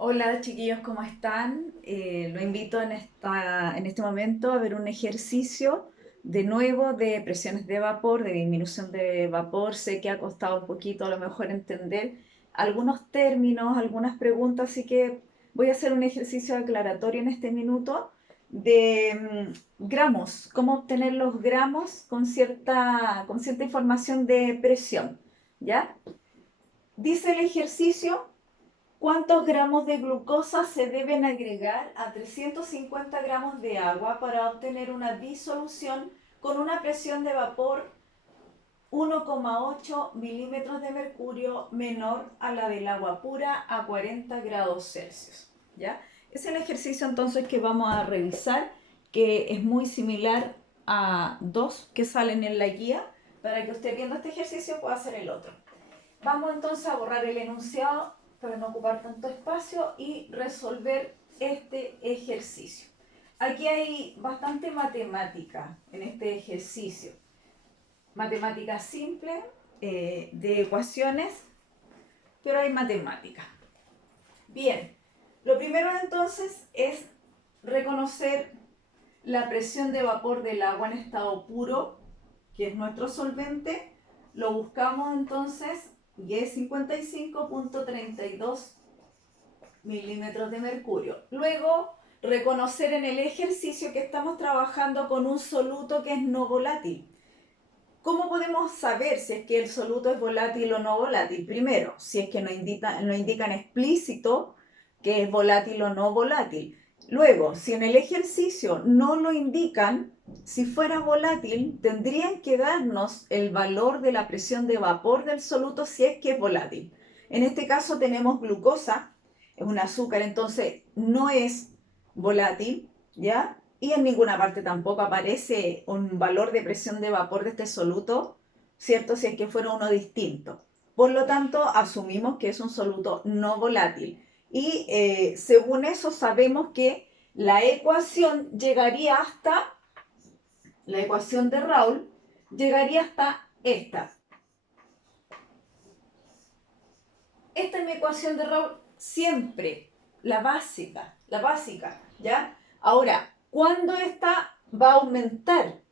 Hola chiquillos, ¿cómo están? Lo invito en este momento a ver un ejercicio de nuevo de presiones de vapor, de disminución de vapor. Sé que ha costado un poquito a lo mejor entender algunos términos, algunas preguntas, así que voy a hacer un ejercicio aclaratorio en este minuto de gramos, cómo obtener los gramos con cierta información de presión, ¿ya? Dice el ejercicio. ¿Cuántos gramos de glucosa se deben agregar a 350 gramos de agua para obtener una disolución con una presión de vapor 1,8 milímetros de mercurio menor a la del agua pura a 40 grados Celsius? ¿Ya? Es el ejercicio entonces que vamos a revisar, que es muy similar a dos que salen en la guía, para que usted viendo este ejercicio pueda hacer el otro. Vamos entonces a borrar el enunciado para no ocupar tanto espacio y resolver este ejercicio. Aquí hay bastante matemática en este ejercicio. Matemática simple, de ecuaciones, pero hay matemática. Bien, lo primero entonces es reconocer la presión de vapor del agua en estado puro, que es nuestro solvente. Lo buscamos entonces y es 55,32 milímetros de mercurio. Luego, reconocer en el ejercicio que estamos trabajando con un soluto que es no volátil. ¿Cómo podemos saber si es que el soluto es volátil o no volátil? Primero, si es que no indican explícito que es volátil o no volátil. Luego, si en el ejercicio no lo indican, si fuera volátil, tendrían que darnos el valor de la presión de vapor del soluto si es que es volátil. En este caso tenemos glucosa, es un azúcar, entonces no es volátil, ¿ya? Y en ninguna parte tampoco aparece un valor de presión de vapor de este soluto, ¿cierto? Si es que fuera uno distinto. Por lo tanto, asumimos que es un soluto no volátil. Y según eso sabemos que la ecuación llegaría hasta, la ecuación de Raoul, llegaría hasta esta. Esta es mi ecuación de Raoul siempre, la básica, ¿ya? Ahora, ¿cuándo esta va a aumentar?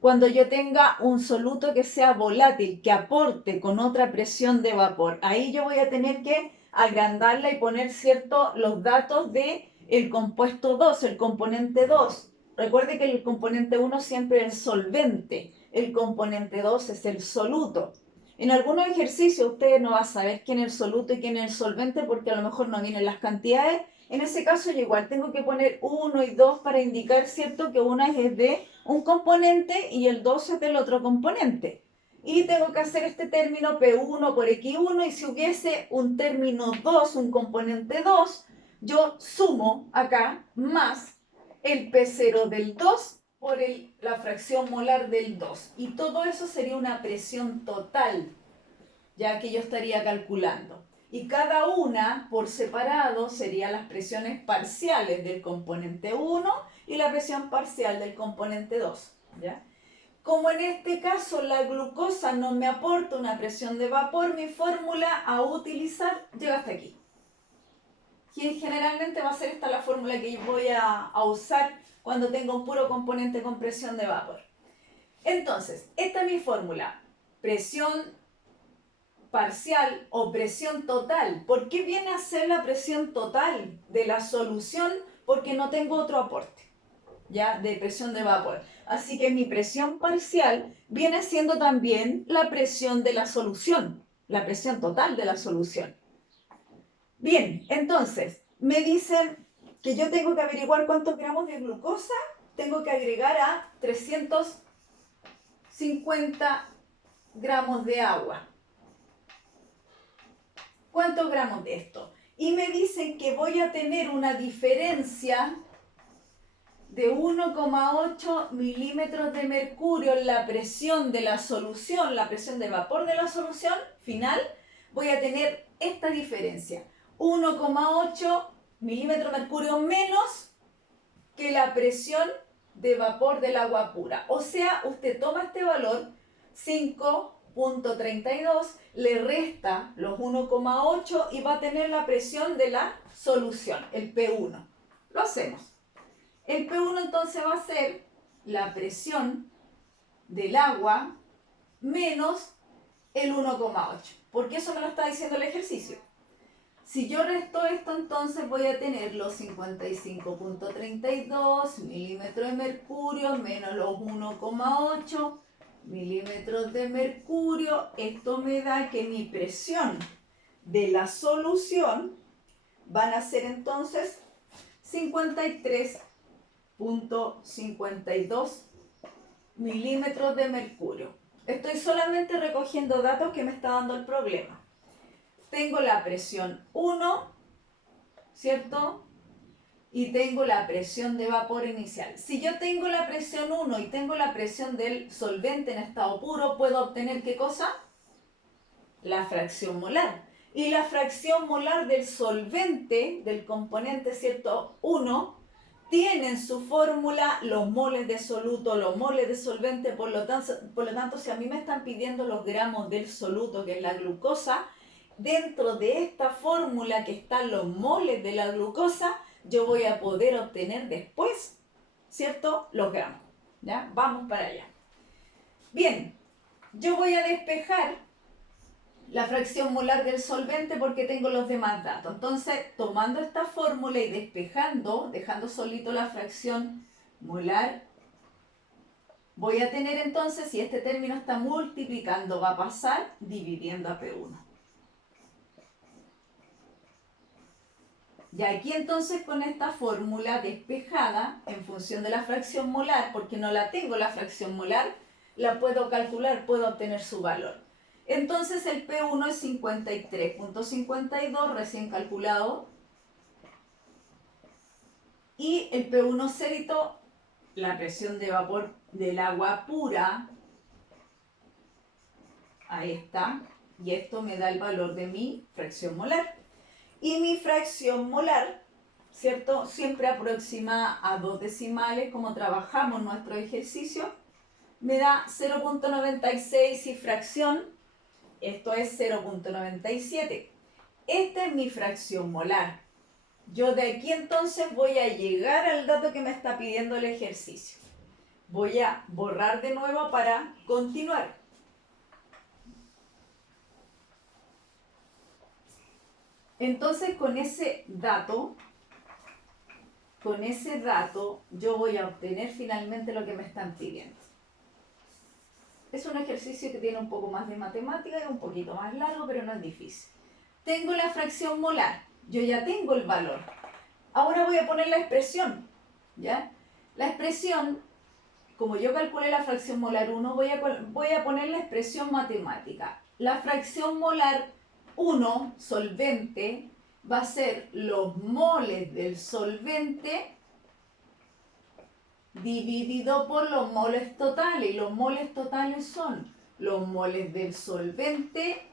Cuando yo tenga un soluto que sea volátil, que aporte con otra presión de vapor. Ahí yo voy a tener que agrandarla y poner, ¿cierto?, los datos de el compuesto 2, el componente 2. Recuerde que el componente 1 siempre es el solvente, el componente 2 es el soluto. En algunos ejercicios usted no va a saber quién es el soluto y quién es el solvente porque a lo mejor no vienen las cantidades. En ese caso yo igual tengo que poner 1 y 2 para indicar, ¿cierto?, que una es de un componente y el 2 es del otro componente. Y tengo que hacer este término P1 por X1 y si hubiese un término 2, un componente 2, yo sumo acá más el P0 del 2 por la fracción molar del 2. Y todo eso sería una presión total, ya que yo estaría calculando. Y cada una por separado serían las presiones parciales del componente 1 y la presión parcial del componente 2. ¿Ya? Como en este caso la glucosa no me aporta una presión de vapor, mi fórmula a utilizar llega hasta aquí. Y generalmente va a ser esta la fórmula que voy a usar cuando tengo un puro componente con presión de vapor. Entonces, esta es mi fórmula. Presión parcial o presión total. ¿Por qué viene a ser la presión total de la solución? Porque no tengo otro aporte, ¿ya? De presión de vapor. Así que mi presión parcial viene siendo también la presión de la solución, la presión total de la solución. Bien, entonces, me dicen que yo tengo que averiguar cuántos gramos de glucosa tengo que agregar a 350 gramos de agua. ¿Cuántos gramos de esto? Y me dicen que voy a tener una diferencia de 1,8 milímetros de mercurio en la presión de la solución, la presión de vapor de la solución final, voy a tener esta diferencia. 1,8 milímetros de mercurio menos que la presión de vapor del agua pura. O sea, usted toma este valor, 5 1,32, le resta los 1,8 y va a tener la presión de la solución, el P1. Lo hacemos. El P1 entonces va a ser la presión del agua menos el 1,8, porque eso me lo está diciendo el ejercicio. Si yo resto esto, entonces voy a tener los 55,32 milímetros de mercurio menos los 1,8 milímetros de mercurio. Esto me da que mi presión de la solución van a ser entonces 53,52 milímetros de mercurio. Estoy solamente recogiendo datos que me está dando el problema. Tengo la presión 1, ¿cierto? Y tengo la presión de vapor inicial. Si yo tengo la presión 1 y tengo la presión del solvente en estado puro, ¿puedo obtener qué cosa? La fracción molar. Y la fracción molar del solvente, del componente, ¿cierto? 1, tiene en su fórmula los moles de soluto, los moles de solvente. Por lo tanto, si a mí me están pidiendo los gramos del soluto, que es la glucosa, dentro de esta fórmula que están los moles de la glucosa, yo voy a poder obtener después, ¿cierto?, los gramos. ¿Ya? Vamos para allá. Bien, yo voy a despejar la fracción molar del solvente porque tengo los demás datos. Entonces, tomando esta fórmula y despejando, dejando solito la fracción molar, voy a tener entonces, si este término está multiplicando, va a pasar dividiendo a P1. Y aquí entonces con esta fórmula despejada en función de la fracción molar, porque no la tengo la fracción molar, la puedo calcular, puedo obtener su valor. Entonces el P1 es 53,52 recién calculado. Y el P1 cérito, la presión de vapor del agua pura, ahí está, y esto me da el valor de mi fracción molar. Y mi fracción molar, ¿cierto?, siempre aproximada a 2 decimales, como trabajamos nuestro ejercicio, me da 0,96 y fracción, esto es 0,97. Esta es mi fracción molar. Yo de aquí entonces voy a llegar al dato que me está pidiendo el ejercicio. Voy a borrar de nuevo para continuar. Entonces con ese dato yo voy a obtener finalmente lo que me están pidiendo. Es un ejercicio que tiene un poco más de matemática y un poquito más largo, pero no es difícil. Tengo la fracción molar, yo ya tengo el valor. Ahora voy a poner la expresión, ¿ya? La expresión, como yo calculé la fracción molar 1, voy a poner la expresión matemática. La fracción molar 1, solvente, va a ser los moles del solvente dividido por los moles totales. Y los moles totales son los moles del solvente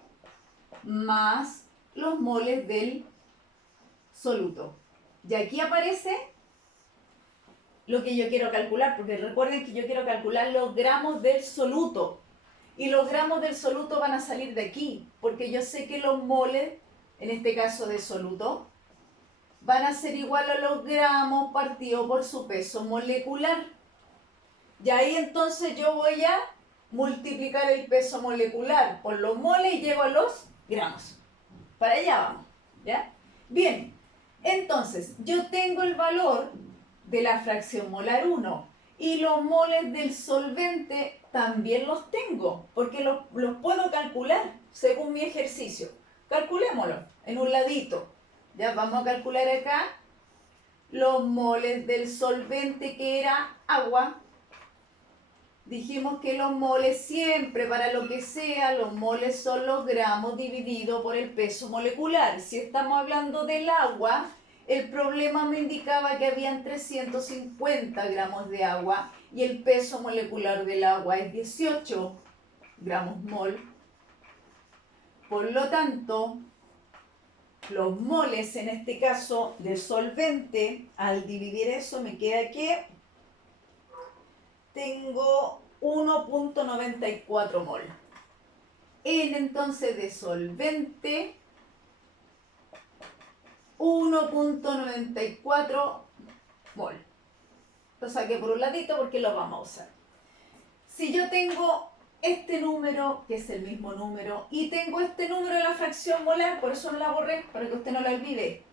más los moles del soluto. Y aquí aparece lo que yo quiero calcular, porque recuerden que yo quiero calcular los gramos del soluto. Y los gramos del soluto van a salir de aquí, porque yo sé que los moles, en este caso de soluto, van a ser igual a los gramos partido por su peso molecular. Y ahí entonces yo voy a multiplicar el peso molecular por los moles y llego a los gramos. Para allá vamos, ¿ya? Bien, entonces yo tengo el valor de la fracción molar 1 y los moles del solvente también los tengo, porque los puedo calcular según mi ejercicio. Calculémoslo en un ladito. Ya vamos a calcular acá los moles del solvente, que era agua. Dijimos que los moles siempre, para lo que sea, los moles son los gramos dividido por el peso molecular. Si estamos hablando del agua, el problema me indicaba que habían 350 gramos de agua y el peso molecular del agua es 18 gramos mol. Por lo tanto, los moles, en este caso, del solvente, al dividir eso me queda que tengo 1,94 mol. N entonces de solvente 1.94 mol. Lo saqué por un ladito porque lo vamos a usar. Si yo tengo este número, que es el mismo número, y tengo este número de la fracción molar, por eso no la borré, para que usted no la olvide,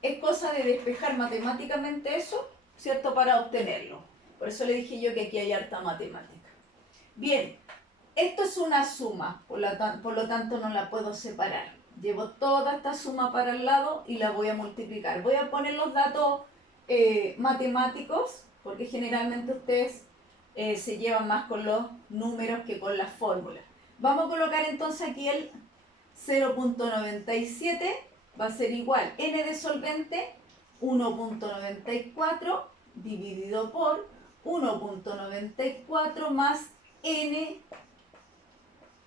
es cosa de despejar matemáticamente eso, ¿cierto? Para obtenerlo. Por eso le dije yo que aquí hay harta matemática. Bien, esto es una suma, por lo tanto no la puedo separar. Llevo toda esta suma para el lado y la voy a multiplicar. Voy a poner los datos matemáticos, porque generalmente ustedes se llevan más con los números que con las fórmulas. Vamos a colocar entonces aquí el 0.97, va a ser igual n de solvente 1.94 dividido por 1.94 más n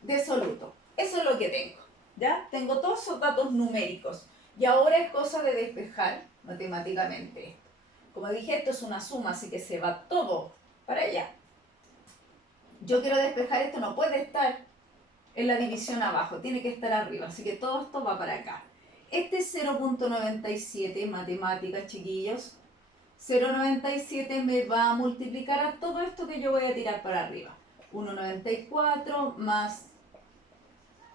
de soluto. Eso es lo que tengo, ¿ya? Tengo todos esos datos numéricos. Y ahora es cosa de despejar matemáticamente esto. Como dije, esto es una suma, así que se va todo para allá. Yo quiero despejar esto, no puede estar en la división abajo, tiene que estar arriba, así que todo esto va para acá. Este es 0.97, matemáticas, chiquillos. 0.97 me va a multiplicar a todo esto que yo voy a tirar para arriba. 1.94 más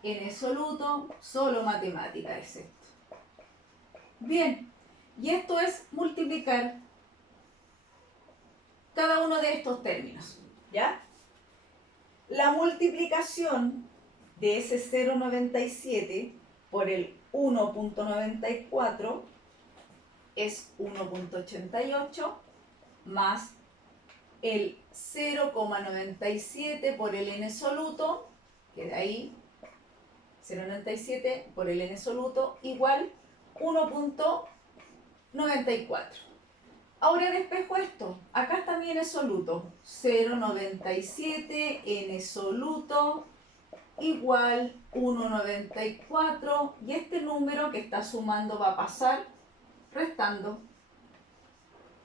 n soluto, solo matemática es esto. Bien, y esto es multiplicar cada uno de estos términos, ¿ya? La multiplicación de ese 0.97 por el 1.94 es 1.88 más el 0.97 por el n soluto, queda ahí, 0.97 por el n soluto igual 1.94. Ahora despejo esto. Acá está mi n soluto. 0.97 n soluto igual 1.94. Y este número que está sumando va a pasar restando.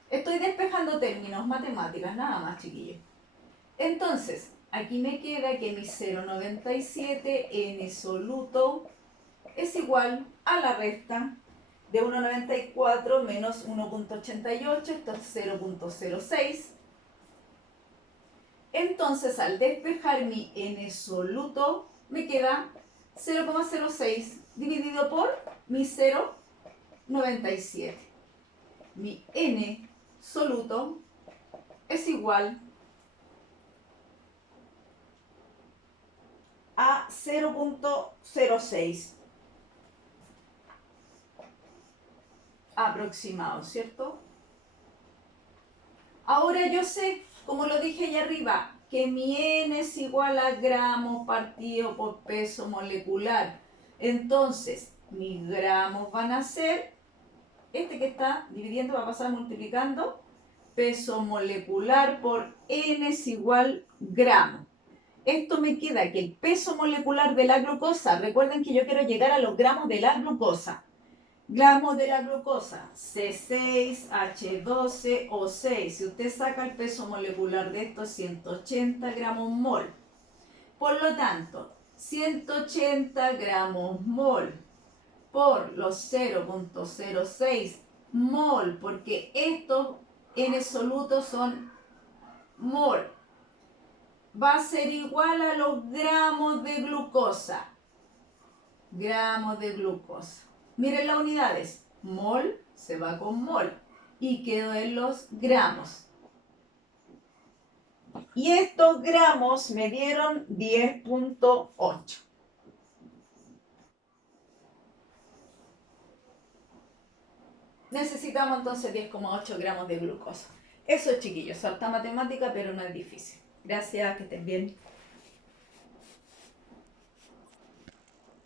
Estoy despejando términos matemáticas, nada más, chiquillos. Entonces, aquí me queda que mi 0.97 n soluto es igual a la resta de 1.94 menos 1.88, esto es 0.06. Entonces, al despejar mi n soluto, me queda 0.06 dividido por mi 0.97. Mi n soluto es igual a 0.06. Aproximado, ¿cierto? Ahora yo sé, como lo dije allá arriba, que mi n es igual a gramos partido por peso molecular. Entonces, mis gramos van a ser, este que está dividiendo va a pasar multiplicando, peso molecular por n es igual gramo. Esto me queda que el peso molecular de la glucosa, recuerden que yo quiero llegar a los gramos de la glucosa. Gramos de la glucosa, C6H12O6. Si usted saca el peso molecular de esto, 180 gramos mol. Por lo tanto, 180 gramos mol por los 0.06 mol, porque estos n solutos son mol, va a ser igual a los gramos de glucosa. Gramos de glucosa. Miren las unidades, mol se va con mol y quedo en los gramos. Y estos gramos me dieron 10.8. Necesitamos entonces 10,8 gramos de glucosa. Eso, chiquillos, salta matemática, pero no es difícil. Gracias, que estén bien.